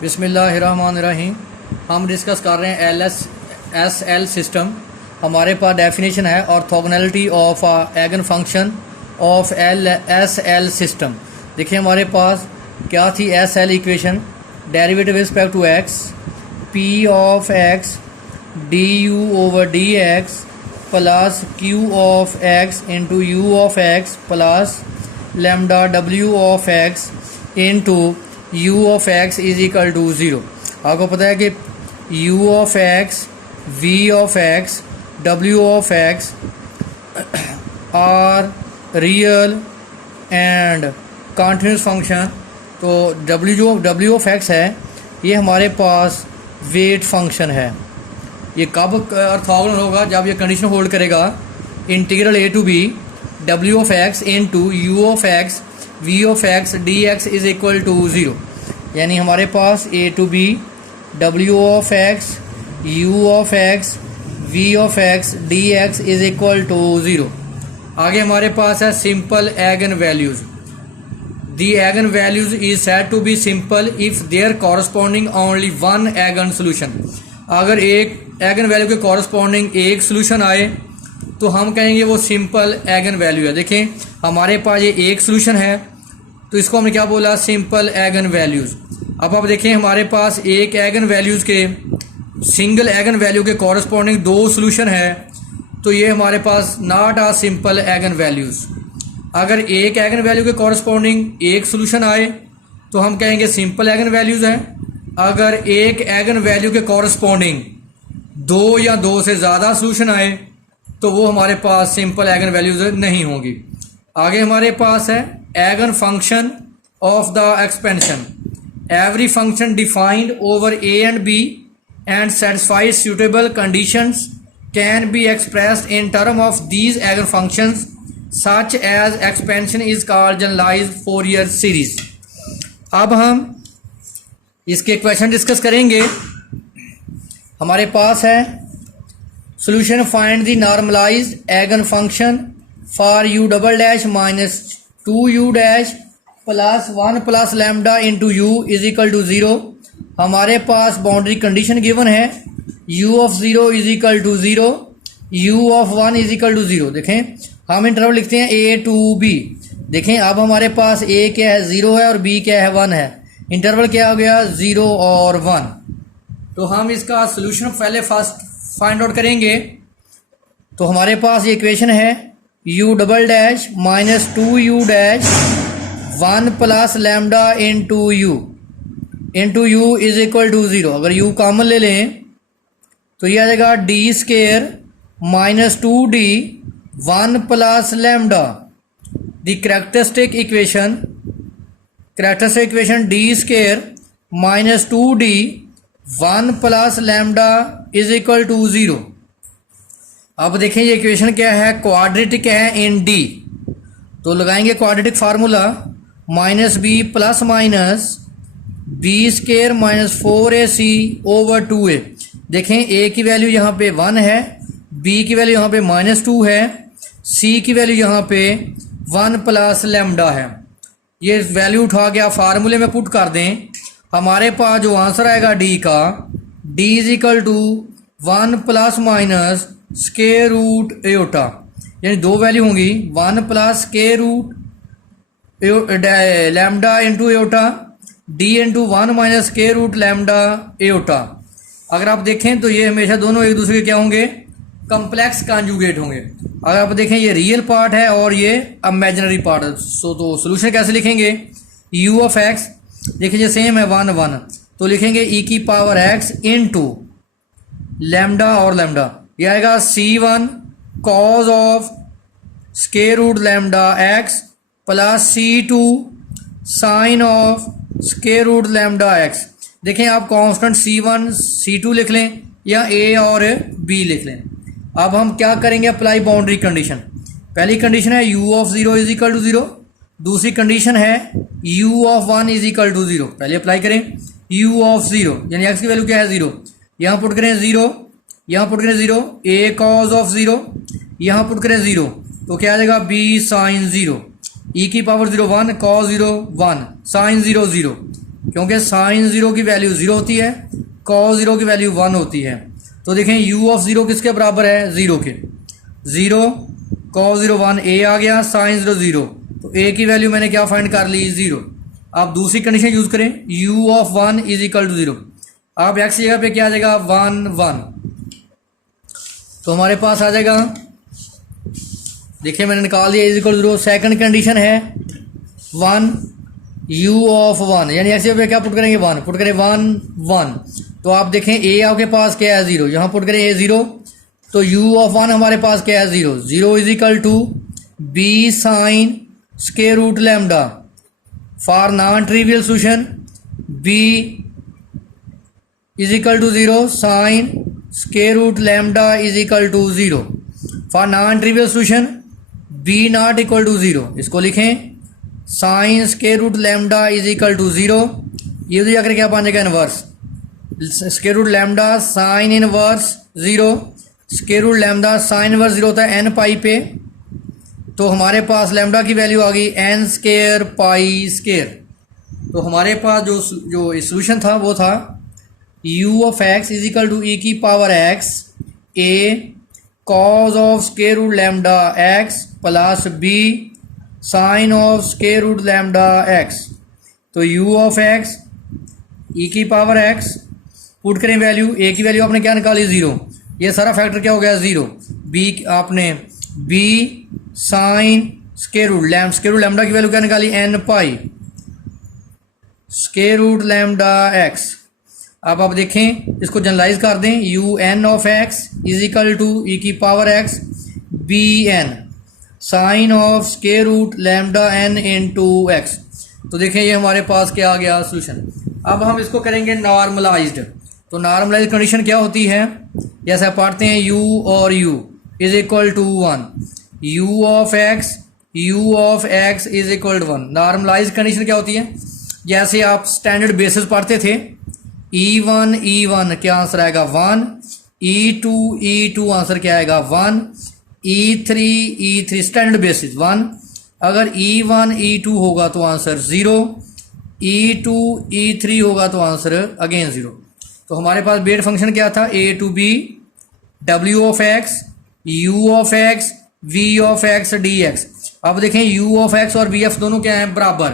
बिस्मिल्लाहिर्रहमानिर्रहीम। हम डिस्कस कर रहे हैं एस एल सिस्टम। हमारे पास डेफिनेशन है orthogonality of eigen function of S L system. देखिए हमारे पास क्या थी S L equation, derivative respect to X P of x D U over D X plus Q of X into U of X plus lambda W of X into u of x is equal to 0। आपको पता है कि u of x, v of x, w of x are real and continuous function. तो w of x है, ये हमारे पास wait function है। ये कब ऑर्थोगोनल होगा? जब ये कंडीशन होल्ड करेगा integral a to b w of x into u of x v of x dx is equal to 0। यानी हमारे पास a to b w of x u of x v of x dx is equal to 0। आगे हमारे पास है simple eigen values. The eigen values is said to be simple if there corresponding only one eigen solution. अगर एक eigen value के corresponding एक solution आए तो हम कहेंगे वो सिंपल एगन वैल्यू है। देखें हमारे पास ये एक सोल्यूशन है तो इसको हमने क्या बोला? Simple eigen values. अब आप देखें हमारे पास एक एगन वैल्यूज़ के सिंगल एगन वैल्यू के कॉरस्पॉन्डिंग दो सोल्यूशन है तो ये हमारे पास not a simple eigen values. अगर एक एगन वैल्यू के कॉरस्पॉन्डिंग एक सोल्यूशन आए तो हम कहेंगे सिंपल एगन वैल्यूज़ है। अगर एक एगन वैल्यू के कॉरस्पॉन्डिंग दो या दो से ज़्यादा सोल्यूशन आए तो वो हमारे पास सिंपल एगन वैल्यूज नहीं होंगी। आगे हमारे पास है eigen function of the expansion. Every function defined over A and B and satisfied suitable conditions can be expressed in term of these eigen functions such as expansion is called generalized Fourier series. अब हम इसके question discuss करेंगे। हमारे पास है solution find the normalized eigen function for u double dash minus 2u dash plus 1 plus lambda into u is equal to 0। हमारे पास boundary condition given है u of 0 is equal to 0, u of 1 is equal to 0। देखें हम interval लिखते हैं a to b। देखें अब हमारे पास a क्या है? 0 है और b क्या है? 1 है। इंटरवल क्या हो गया? 0 और 1। तो हम इसका सोल्यूशन पहले फर्स्ट फाइंड आउट करेंगे। तो हमारे पास ये इक्वेशन है u double dash minus 2u dash 1 plus lambda into u is equal to 0। अगर u कॉमन ले लें तो ये आ जाएगा d square minus 2d 1 plus lambda. The characteristic equation d square minus 2d 1 plus lambda is equal to 0। अब देखें ये इक्वेशन क्या है? क्वाड्रेटिक है इन डी। तो लगाएंगे quadratic formula minus b plus minus b square minus 4ac over 2a। देखें a की वैल्यू यहाँ पे 1 है, b की वैल्यू यहाँ पे माइनस 2 है, c की वैल्यू यहाँ पे 1 प्लस लैम्डा है। ये वैल्यू उठा के आप फार्मूले में पुट कर दें, हमारे पास जो आंसर आएगा डी का, d is equal to 1 plus minus square root iota. यानी दो वैल्यू होंगी 1 plus square root lambda into iota d into 1 minus square root lambda iota. अगर आप देखें तो ये हमेशा दोनों एक दूसरे के क्या होंगे? कम्प्लेक्स कॉन्जुगेट होंगे। अगर आप देखें ये रियल पार्ट है और ये इमेजिनरी पार्ट है। तो सोल्यूशन कैसे लिखेंगे? u ऑफ x देखिए सेम है 1 1 तो लिखेंगे e की पावर x इंटू लैम्डा और लैम्डा। यह आएगा c1 cos of square root lambda x plus c2 sine of square root lambda x। देखें आप कांस्टेंट c1 c2 लिख लें या a और b लिख लें। अब हम क्या करेंगे? Apply boundary condition. पहली कंडीशन है u of 0 is equal to 0। दूसरी कंडीशन है u of 1 is equal to 0। पहले अप्लाई करें u ऑफ 0 यानी x की वैल्यू क्या है? 0। यहाँ पुट करें 0, यहाँ पुट करें 0, a कॉज ऑफ 0, यहाँ पुट करें 0 तो क्या आ जाएगा? b साइन 0, e की पावर 0 1 cos 0 1 sin 0 0 क्योंकि साइन 0 की वैल्यू 0 होती है, कॉस 0 की वैल्यू 1 होती है। तो देखें u ऑफ 0 किसके बराबर है, 0 के। 0 कॉस 0 1, a आ गया, साइन 0 0, तो a की वैल्यू मैंने क्या फाइंड कर ली, 0। आप दूसरी कंडीशन यूज करें, u of 1 is equal to 0। आप x की जगह पे क्या आ जाएगा, 1 1, तो हमारे पास आ जाएगा, देखिए मैंने निकाल दिया, is equal to 0। Second condition है 1 u ऑफ 1, यानी x की जगह पे क्या पुट करेंगे, 1 पुट करें, 1 1, तो आप देखें a आपके पास क्या है, 0, यहाँ पुट करें a 0, तो u ऑफ 1 हमारे पास क्या है, 0 0 is equal to b sine square root lambda. For non trivial solution b is equal to 0 sine square root lambda is equal to 0। For non trivial solution b not equal to 0, इसको लिखें sine square root lambda is equal to 0। ये तो जाकर क्या बन जाएगा, inverse square root lambda sine inverse 0, square root lambda sine inverse 0 होता है n पाई पे, तो हमारे पास लैम्डा की वैल्यू आ गई n स्क्वायर पाई स्क्वायर। तो हमारे पास जो सोल्यूशन था वो था u of x is equal to e की power x a cos of square root lambda x plus b sine of square root lambda x। तो u ऑफ x e की power x put करें value, a की value आपने क्या निकाली, 0, ये सारा फैक्टर क्या हो गया, 0। b आपने b sine square root lambda की वैल्यू क्या निकाली, n pi square root lambda x। अब आप देखें, इसको जनरलाइज कर दें, u n of x is equal to e की power x b n sine of square root lambda n into x। तो देखें ये हमारे पास क्या आ गया, सोल्यूशन। अब हम इसको करेंगे नॉर्मलाइज्ड। तो नॉर्मलाइज कंडीशन क्या होती है, जैसे आप पढ़ते हैं u और u is equal to 1, u of x is equal to 1। Normalize condition क्या होती है, जैसे आप स्टैंडर्ड बेसिस पढ़ते थे, e1 क्या आंसर आएगा, 1, e2 आंसर क्या आएगा, 1, e3 स्टैंडर्ड बेसिस 1, अगर e1 e2 होगा तो आंसर 0, e2 e3 होगा तो आंसर अगेन 0। तो हमारे पास बेट फंक्शन क्या था, a to b w of x u of x v of x dx। अब देखें u ऑफ x और v ऑफ दोनों क्या हैं, बराबर,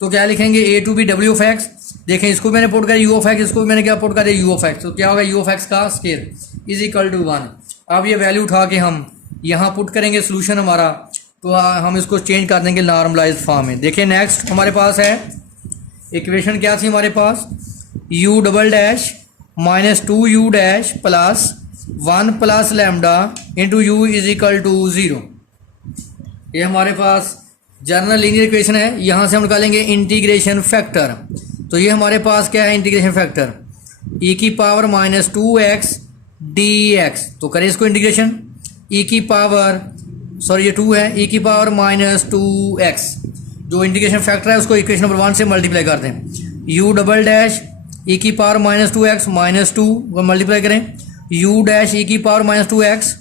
तो क्या लिखेंगे, a to b w of x। देखें इसको मैंने पुट कर u ऑफ x, इसको मैंने क्या पुट कर u ऑफ x, तो क्या होगा, u ऑफ x का स्क्वायर इज इक्वल टू 1। अब ये वैल्यू उठा के हम यहाँ पुट करेंगे सोल्यूशन हमारा, तो हम इसको चेंज कर देंगे नॉर्मलाइज फॉर्म में। देखिए नेक्स्ट हमारे पास है इक्वेशन क्या थी हमारे पास, u double dash minus 2u dash plus 1 plus lambda into u is equal to 0। ये हमारे पास जनरल लीनियर इक्वेशन है। यहाँ से हम निकालेंगे इंटीग्रेशन फैक्टर। तो ये हमारे पास क्या है, इंटीग्रेशन फैक्टर e की पावर माइनस 2x dx। तो करें इसको इंटीग्रेशन, e की पावर सॉरी ये 2 है, e की पावर माइनस 2x, जो इंटीग्रेशन फैक्टर है उसको इक्वेशन नंबर 1 से मल्टीप्लाई कर दें। u डबल डैश e की पावर माइनस 2x माइनस 2 को मल्टीप्लाई करें, u डैश e की power minus 2x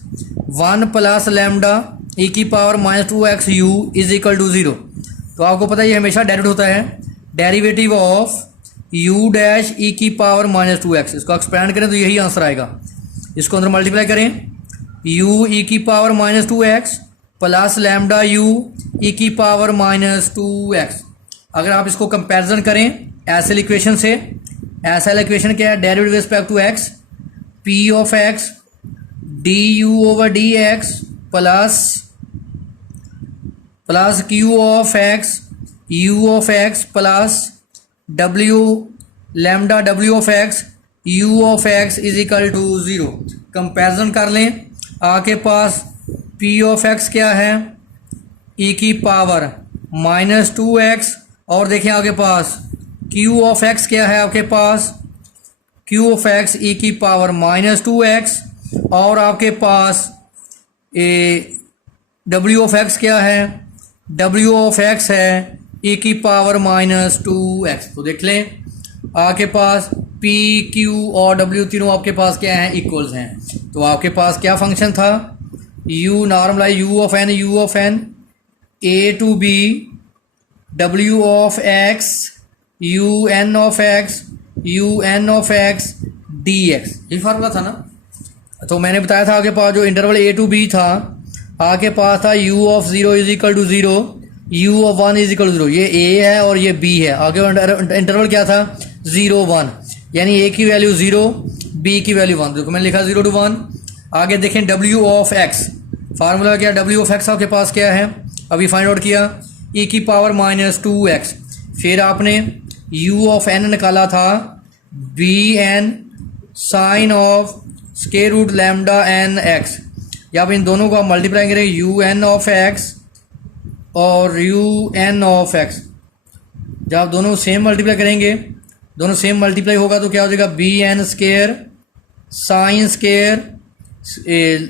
1 plus lambda e की power minus 2x u is equal to 0। तो आपको पता है ये हमेशा डेरिवेटिव होता है, derivative of u dash e की पावर माइनस 2x। इसको एक्सपेंड करें तो यही आंसर आएगा। इसको अंदर मल्टीप्लाई करें, u e की power minus 2x plus lambda u e की पावर माइनस 2x। अगर आप इसको कंपैरिजन करें एसएल इक्वेशन से, एसएल इक्वेशन क्या है, derivative with respect to x p of x du over dx plus q of x u of x plus w lambda w of x u of x is equal to 0। Comparison कर लें, आपके पास p of x क्या है, e की power minus 2x, और देखिए आपके पास q of x क्या है, आपके पास q ऑफ x e की पावर माइनस 2x, और आपके पास w ऑफ x क्या है, w ऑफ x है e की पावर माइनस 2x। तो देख लें आपके पास p q और w तीनों आपके पास क्या हैं, इक्वल्स हैं। तो आपके पास क्या फंक्शन था, u normalise u of n a to b w of x u n of x d x, ये फार्मूला था ना। तो मैंने बताया था आपके पास जो इंटरवल ए टू बी था, आपके पास था u of 0 is equal to 0, u of 1 is equal to 0। ये a है और ये b है। आगे इंटरवल क्या था 0 1, यानी a की वैल्यू 0, b की वैल्यू 1। देखो मैंने लिखा 0 to 1। आगे देखें w ऑफ x, फार्मूला क्या w ऑफ x आपके पास क्या है, अभी फाइंड आउट किया, e की पावर -2x। फिर आपने u ऑफ n निकाला था bn sine of square root lambda N x. या आप इन दोनों को आप मल्टीप्लाई करें, यू एन ऑफ एक्स और यू एन ऑफ एक्स। जब आप दोनों सेम मल्टीप्लाई करेंगे, दोनों सेम मल्टीप्लाई होगा तो क्या हो जाएगा, b n square sine square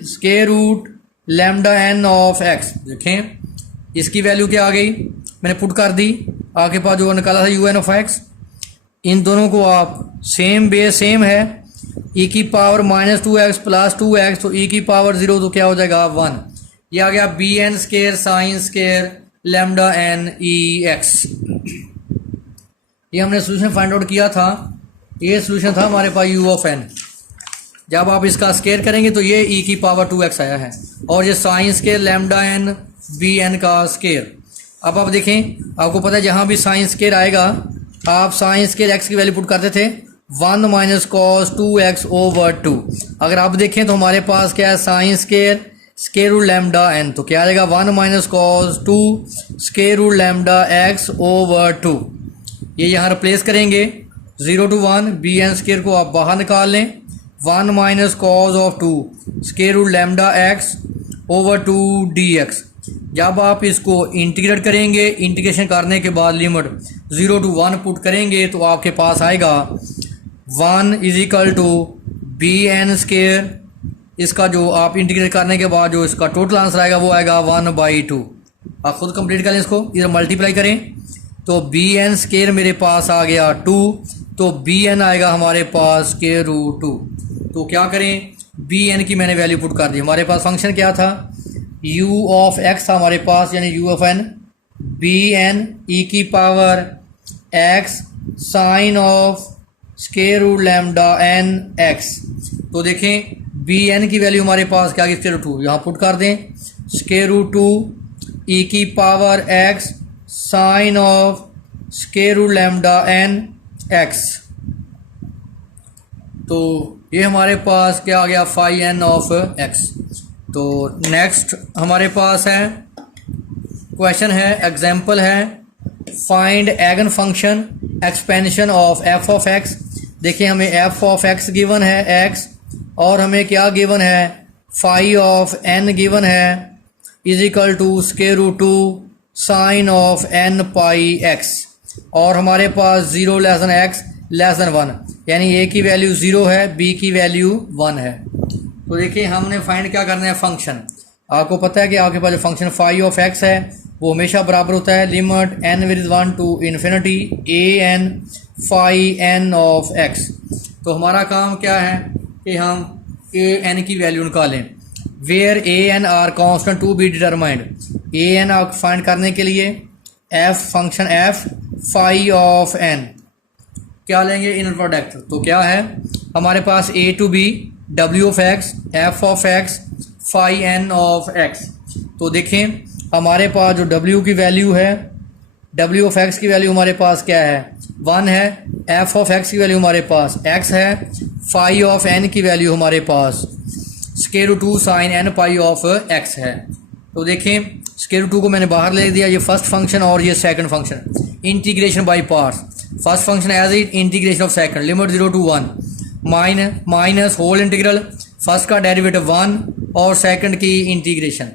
square root lambda n of x. देखें इसकी वैल्यू क्या आ गई, मैंने पुट कर दी। आपके पास जो निकाला था यू एन ऑफ एक्स, इन दोनों को आप सेम बेस सेम है, e की पावर -2x प्लस 2x, तो e की पावर 0 तो क्या हो जाएगा 1। ये आ गया b n square sine square lambda n e x. ये हमने सोल्यूशन फाइंड आउट किया था, ये सोल्यूशन था हमारे पास u ऑफ n। जब आप इसका स्केयर करेंगे तो ये e की पावर 2x आया है, और ये sine square lambda n b n का स्केयर। अब आप देखें, आपको पता है जहाँ भी साइन स्केयर आएगा, आप साइन स्केयर x की वैल्यू पुट करते थे 1 माइनस कॉस 2x ओवर 2। अगर आप देखें तो हमारे पास क्या है, sine square square root lambda n, तो क्या आ जाएगा 1 minus cos 2 square root lambda x over 2। ये यहाँ रिप्लेस करेंगे 0 to 1, बी एन स्केयर को आप बाहर निकाल लें, 1 minus cos of 2 square root lambda x over 2 d x. जब आप इसको इंटीग्रेट करेंगे, इंटीग्रेशन करने के बाद लिमिट 0 to 1 पुट करेंगे तो आपके पास आएगा 1 is equal to b n square. इसका जो आप इंटीग्रेट करने के बाद जो इसका टोटल आंसर आएगा वो आएगा 1/2। आप खुद कंप्लीट करें, इसको इधर मल्टीप्लाई करें तो बी एन स्केयर मेरे पास आ गया 2, तो बी एन आएगा हमारे पास स्केयर रूट 2। तो क्या करें, बी एन की मैंने वैल्यू पुट कर दी। हमारे पास फंक्शन क्या था, u ऑफ x था हमारे पास, यानी u of n, B N E की power x sine of square root lambda N X. तो देखें बी एन की वैल्यू हमारे पास क्या आ गई, स्क्वायर रूट 2, यहाँ पुट कर दें, स्क्वायर रूट 2 ई की power x sine of square root lambda N X. तो ये हमारे पास क्या आ गया, फाई एन ऑफ एक्स। तो नेक्स्ट हमारे पास है क्वेश्चन है, एग्जाम्पल है, find eigen function expansion of F of X. देखिए हमें एफ ऑफ एक्स गिवन है एक्स, और हमें क्या गिवन है, फाई ऑफ एन गिवन है is equal to square root 2 sine of N pi x, और हमारे पास 0 less than x less than 1, यानी ए की वैल्यू 0 है, बी की वैल्यू 1 है। तो देखिए हमने फाइंड क्या करना है, फंक्शन। आपको पता है कि आपके पास जो फंक्शन फाई ऑफ एक्स है वो हमेशा बराबर होता है limit n with 1 to infinity A N phi N of X. तो हमारा काम क्या है कि हम ए एन की वैल्यू निकालें, where A N are constant to be determined. A N आप फाइंड करने के लिए F function F phi of N क्या लेंगे, इनर प्रोडक्ट। तो क्या है हमारे पास A to B W of X F of X phi N of X. तो देखें हमारे पास जो w की वैल्यू है, w ऑफ x की वैल्यू हमारे पास क्या है 1 है, f ऑफ x की वैल्यू हमारे पास x है, फाई ऑफ n की वैल्यू हमारे पास square root 2 sine n pi of x है। तो देखें स्क्वायर रूट 2 को मैंने बाहर ले दिया, ये फर्स्ट फंक्शन और ये second function, integration by parts. First function as it integration of second, limit 0 to 1 minus whole integral, first का डेरिवेटिव 1 और सेकंड की इंटीग्रेशन।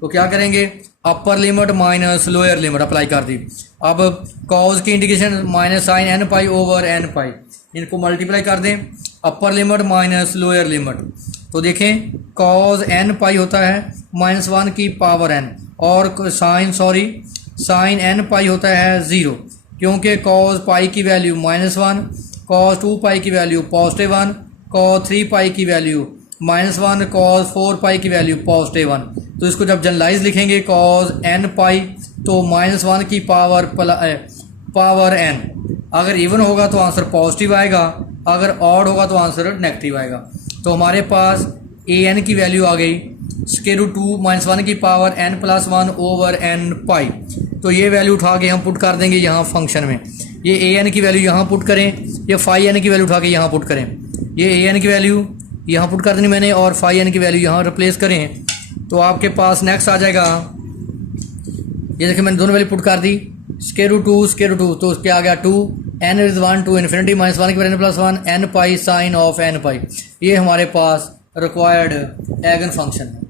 तो क्या करेंगे, upper limit minus lower limit apply कर दी। अब कॉज की integration minus sine N pi over N pi, इनको मल्टीप्लाई कर दें, upper limit minus lower limit. तो देखें कॉज एन पाई होता है -1 की पावर एन, और साइन एन पाई होता है 0, क्योंकि कॉज पाई की वैल्यू -1, कॉज 2 पाई की वैल्यू +1, कॉज 3 पाई की वैल्यू -1, कॉज 4 पाई की वैल्यू +1। तो इसको जब जनरलाइज लिखेंगे कॉज एन पाई तो -1 की पावर n, अगर इवन होगा तो आंसर पॉजिटिव आएगा, अगर ऑड होगा तो आंसर नेगेटिव आएगा। तो हमारे पास ए एन की वैल्यू आ गई स्क्वायर रूट 2 माइनस 1 की power n plus 1 over n पाई। तो ये वैल्यू उठा के हम पुट कर देंगे यहाँ फंक्शन में। ये ए एन की वैल्यू यहाँ पुट करें, ये फाई एन की वैल्यू उठा के यहाँ पुट करें। ये ए एन की वैल्यू यहाँ पुट कर देनी मैंने और फाई एन की वैल्यू यहाँ रिप्लेस करें, तो आपके पास नेक्स्ट आ जाएगा, ये देखिए मैंने दोनों वैल्यू पुट कर दी, स्क्वायर रूट 2 तो उसके आ गया 2 n is 1 to infinity minus 1 की power n plus 1 n pi sine of n pi. ये हमारे पास रिक्वायर्ड एगन फंक्शन है।